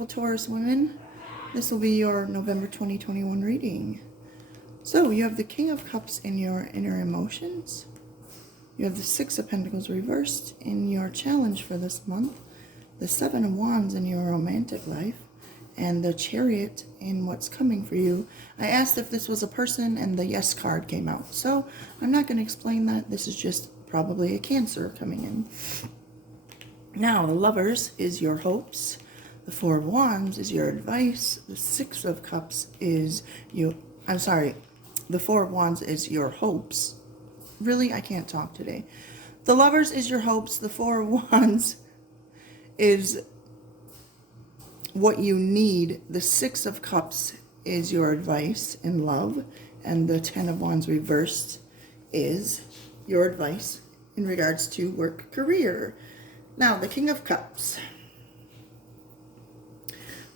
beautiful Taurus women. This will be your November 2021 reading. So you have the King of Cups in your inner emotions. You have the Six of Pentacles reversed in your challenge for this month. The Seven of Wands in your romantic life. And the Chariot in what's coming for you. I asked if this was a person and the Yes card came out. So I'm not going to explain that. This is just probably a Cancer coming in. Now, the Lovers is your hopes. The Four of Wands is your advice. The Six of Cups is you. I'm sorry. The Four of Wands is your hopes. Really, I can't talk today. The Lovers is your hopes. The Four of Wands is what you need. The Six of Cups is your advice in love. And the Ten of Wands reversed is your advice in regards to work, career. Now, the King of Cups.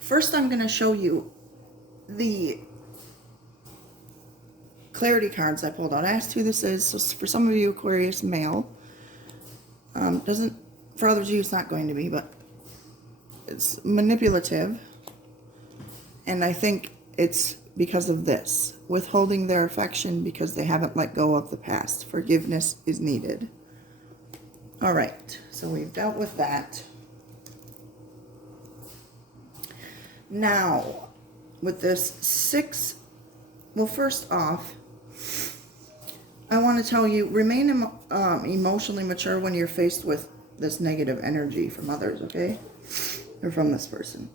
First, I'm going to show you the clarity cards I pulled out. I asked who this is. So for some of you, Aquarius male. For others of you, it's not going to be, but it's manipulative. And I think it's because of this. Withholding their affection because they haven't let go of the past. Forgiveness is needed. All right, so we've dealt with that. Now, with this six, well, first off, I want to tell you, remain emotionally mature when you're faced with this negative energy from others, okay? Or from this person.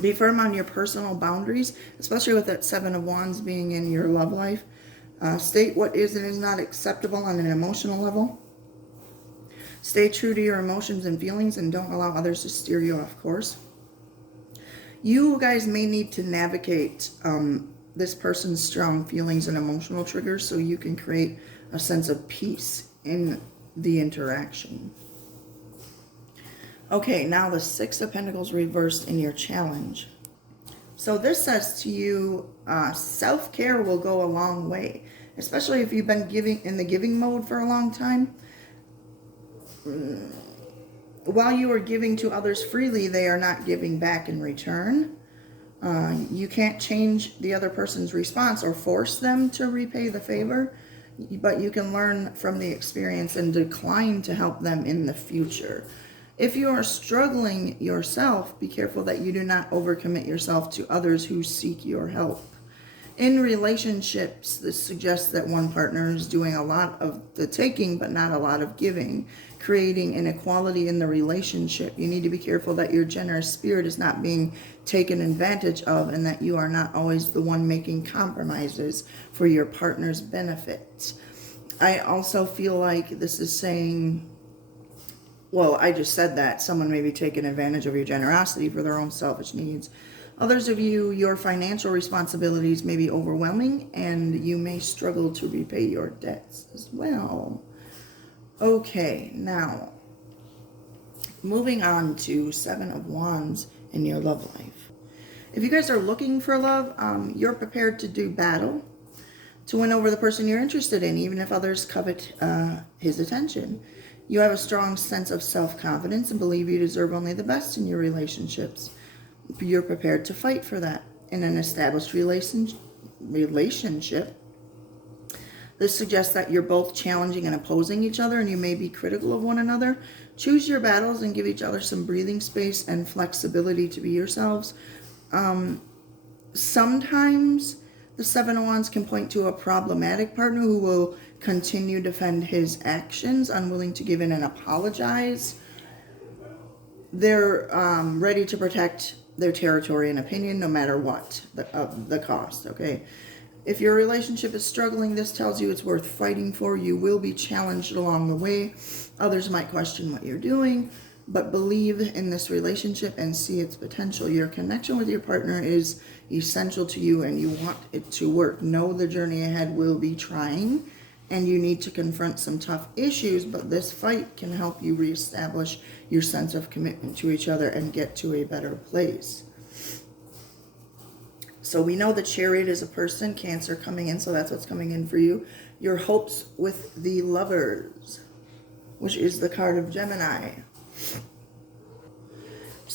Be firm on your personal boundaries, especially with that Seven of Wands being in your love life. State what is and is not acceptable on an emotional level. Stay true to your emotions and feelings and don't allow others to steer you off course. You guys may need to navigate this person's strong feelings and emotional triggers so you can create a sense of peace in the interaction. Okay, now the Six of Pentacles reversed in your challenge. So this says to you, self-care will go a long way, especially if you've been in the giving mode for a long time. While you are giving to others freely, they are not giving back in return. You can't change the other person's response or force them to repay the favor, but you can learn from the experience and decline to help them in the future. If you are struggling yourself, be careful that you do not overcommit yourself to others who seek your help. In relationships, this suggests that one partner is doing a lot of the taking, but not a lot of giving, creating inequality in the relationship. You need to be careful that your generous spirit is not being taken advantage of and that you are not always the one making compromises for your partner's benefit. I also feel like this is saying, well, I just said that someone may be taking advantage of your generosity for their own selfish needs. Others of you, your financial responsibilities may be overwhelming and you may struggle to repay your debts as well. Okay, now, moving on to Seven of Wands in your love life. If you guys are looking for love, you're prepared to do battle to win over the person you're interested in, even if others covet his attention. You have a strong sense of self-confidence and believe you deserve only the best in your relationships. You're prepared to fight for that in an established relationship. This suggests that you're both challenging and opposing each other, and you may be critical of one another. Choose your battles and give each other some breathing space and flexibility to be yourselves. Sometimes the Seven of Wands can point to a problematic partner who will continue to defend his actions, unwilling to give in and apologize. They're ready to protect their territory and opinion no matter what the cost, okay? If your relationship is struggling, this tells you it's worth fighting for. You will be challenged along the way. Others might question what you're doing, but believe in this relationship and see its potential. Your connection with your partner is essential to you and you want it to work. Know the journey ahead will be trying and you need to confront some tough issues, but this fight can help you reestablish your sense of commitment to each other and get to a better place. So we know the Chariot is a person, Cancer coming in, so that's what's coming in for you. Your hopes with the Lovers, which is the card of Gemini.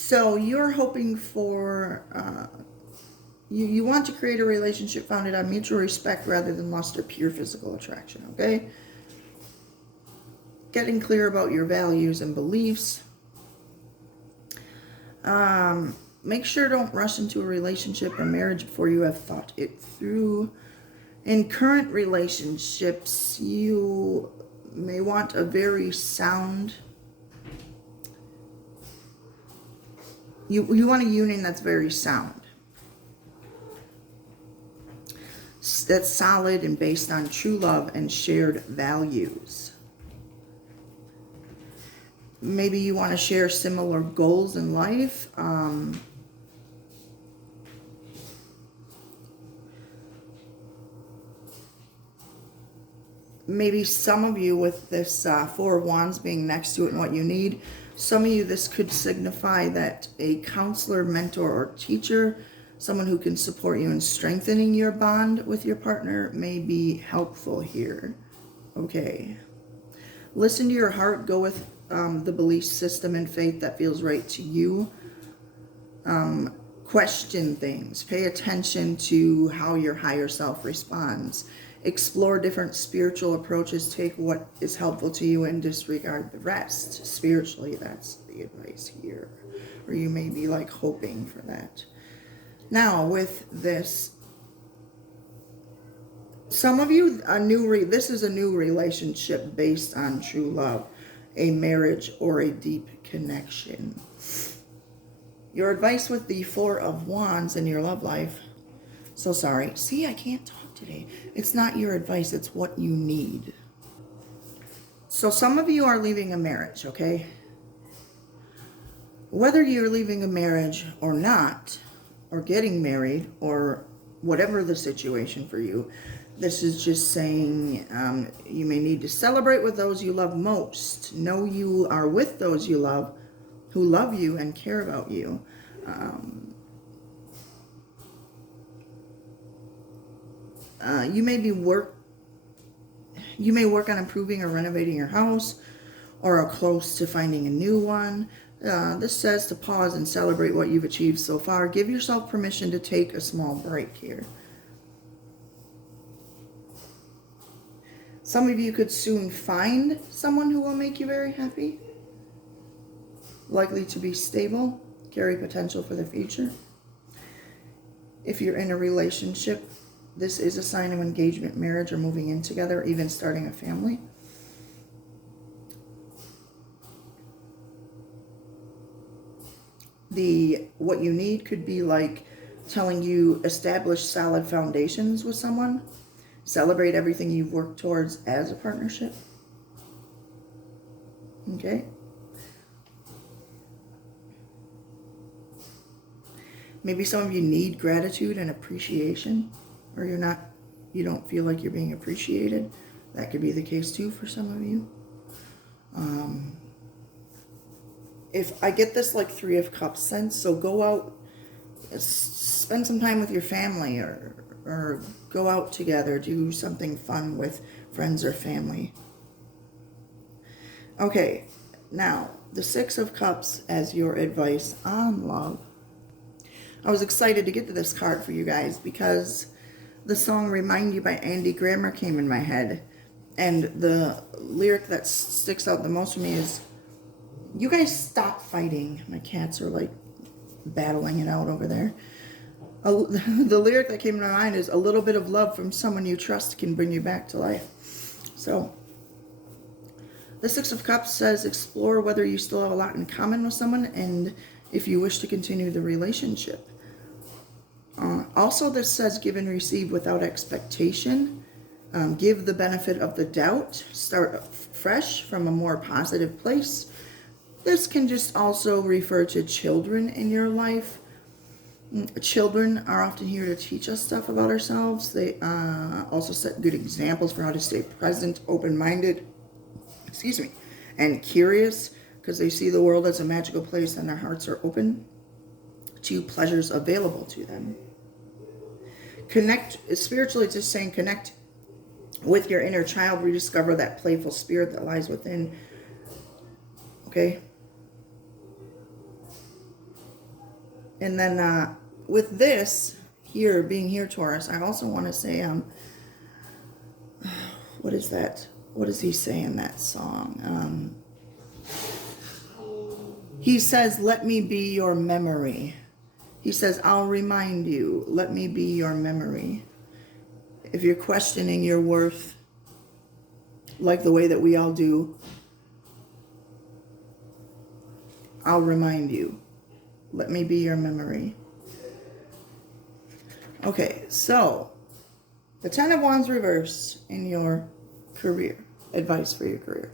So you're hoping for, you want to create a relationship founded on mutual respect rather than lust or pure physical attraction, okay? Getting clear about your values and beliefs. Make sure don't rush into a relationship or marriage before you have thought it through. In current relationships, you may want a very sound, you want a union that's very sound. That's solid and based on true love and shared values. Maybe you want to share similar goals in life. Maybe some of you with this Four of Wands being next to it and what you need, some of you this could signify that a counselor, mentor, or teacher, someone who can support you in strengthening your bond with your partner, may be helpful here. Okay. Listen to your heart. Go with the belief system and faith that feels right to you. Question things. Pay attention to how your higher self responds. Explore different spiritual approaches. Take what is helpful to you and disregard the rest. Spiritually, that's the advice here. Or you may be like hoping for that. Now, with this, some of you, this is a new relationship based on true love, a marriage, or a deep connection. Your advice with the Four of Wands in your love life. So sorry. See, I can't talk today. It's not your advice. It's what you need. So some of you are leaving a marriage, okay? Whether you're leaving a marriage or not, or getting married, or whatever the situation for you, this is just saying you may need to celebrate with those you love most. Know you are with those you love, who love you and care about you. You may work on improving or renovating your house, or are close to finding a new one. This says to pause and celebrate what you've achieved so far. Give yourself permission to take a small break here. Some of you could soon find someone who will make you very happy. Likely to be stable, carry potential for the future. If you're in a relationship, this is a sign of engagement, marriage, or moving in together, even starting a family. What you need could be like telling you establish solid foundations with someone. Celebrate everything you've worked towards as a partnership. Okay. Maybe some of you need gratitude and appreciation, or you don't feel like you're being appreciated. That could be the case too for some of you. If I get this like Three of Cups sense, so go out, spend some time with your family, or go out together, do something fun with friends or family. Okay, now the Six of Cups as your advice on love. I was excited to get to this card for you guys because the song Remind You by Andy Grammer came in my head. And the lyric that sticks out the most for me is, you guys stop fighting. My cats are like battling it out over there. The lyric that came to my mind is, a little bit of love from someone you trust can bring you back to life. So the Six of Cups says explore whether you still have a lot in common with someone and if you wish to continue the relationship. Also, this says give and receive without expectation. Give the benefit of the doubt. Start fresh from a more positive place. This can just also refer to children in your life. Children are often here to teach us stuff about ourselves. They also set good examples for how to stay present, open-minded, and curious, because they see the world as a magical place and their hearts are open to pleasures available to them. Connect, spiritually, it's just saying connect with your inner child, rediscover that playful spirit that lies within. Okay? And then with this here, being here, Taurus, I also want to say, what is that? What does he say in that song? He says, let me be your memory. He says, I'll remind you, let me be your memory. If you're questioning your worth, like the way that we all do, I'll remind you. Let me be your memory. Okay, so the Ten of Wands reversed in your career. Advice for your career.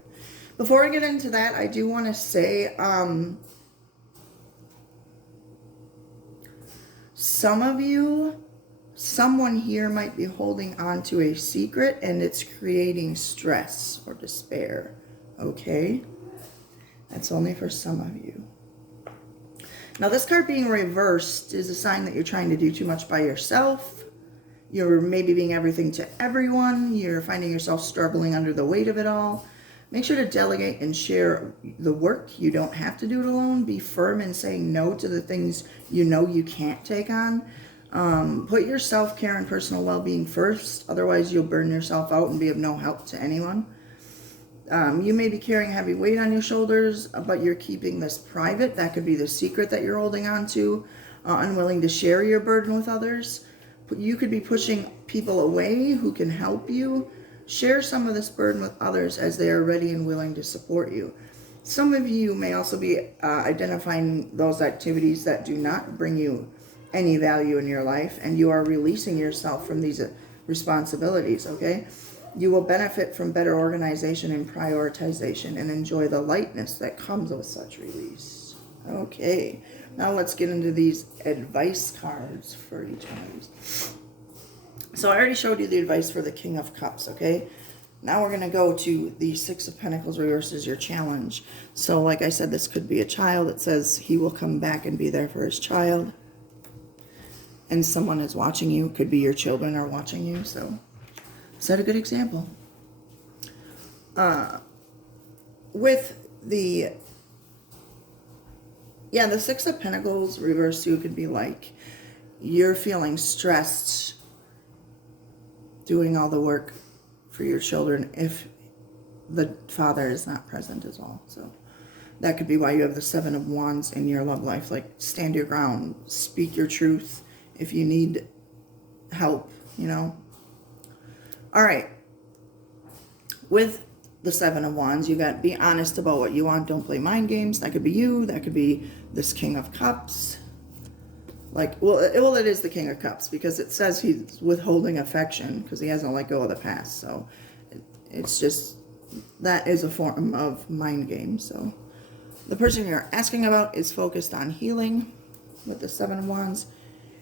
Before I get into that, I do want to say, some of you, someone here might be holding on to a secret and it's creating stress or despair. Okay? That's only for some of you. Now, this card being reversed is a sign that you're trying to do too much by yourself. You're maybe being everything to everyone. You're finding yourself struggling under the weight of it all. Make sure to delegate and share the work. You don't have to do it alone. Be firm in saying no to the things you know you can't take on. Put your self-care and personal well-being first. Otherwise, you'll burn yourself out and be of no help to anyone. You may be carrying a heavy weight on your shoulders, but you're keeping this private. That could be the secret that you're holding on to. Unwilling to share your burden with others. You could be pushing people away who can help you. Share some of this burden with others as they are ready and willing to support you. Some of you may also be identifying those activities that do not bring you any value in your life, and you are releasing yourself from these responsibilities, okay? You will benefit from better organization and prioritization and enjoy the lightness that comes with such release. Okay, now let's get into these advice cards for each one of these. So I already showed you the advice for the King of Cups, okay? Now we're going to go to the Six of Pentacles reverses your challenge. So like I said, this could be a child. It says he will come back and be there for his child. And someone is watching you. Could be your children are watching you. So set a good example. With the Six of Pentacles reversed too could be like you're feeling stressed doing all the work for your children if the father is not present as well. So that could be why you have the Seven of Wands in your love life. Like, stand your ground, speak your truth if you need help, you know. All right. With the Seven of Wands, you got be honest about what you want. Don't play mind games. That could be you. That could be this King of Cups. Like, well, it is the King of Cups because it says he's withholding affection because he hasn't let go of the past. So it's just, that is a form of mind game. So the person you're asking about is focused on healing with the Seven of Wands,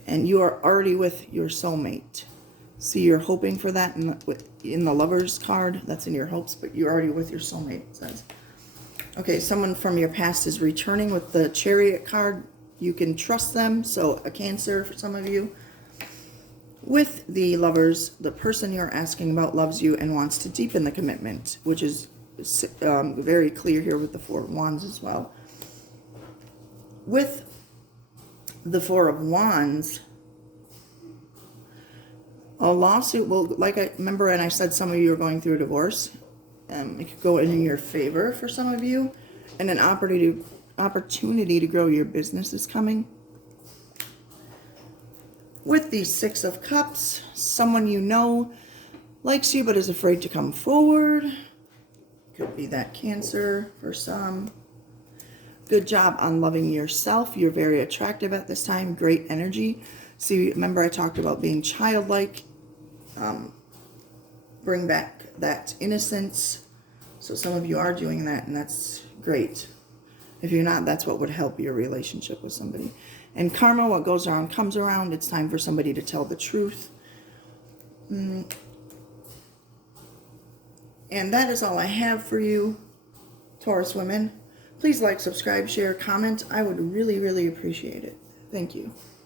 and you are already with your soulmate. See, you're hoping for that in the Lover's card. That's in your hopes, but you're already with your soulmate, it says. Okay, someone from your past is returning with the Chariot card. You can trust them, so a Cancer for some of you. With the Lovers, the person you're asking about loves you and wants to deepen the commitment, which is very clear here with the Four of Wands as well. With the Four of Wands, a lawsuit will, like I remember, and I said some of you are going through a divorce. It could go in your favor for some of you, and an opportunity to grow your business is coming. With the Six of Cups, someone you know likes you but is afraid to come forward. Could be that Cancer for some. Good job on loving yourself. You're very attractive at this time. Great energy. See, remember I talked about being childlike. Bring back that innocence. So some of you are doing that, and that's great. If you're not, that's what would help your relationship with somebody. And karma, what goes around comes around. It's time for somebody to tell the truth. And that is all I have for you, Taurus women. Please like, subscribe, share, comment. I would really, really appreciate it. Thank you.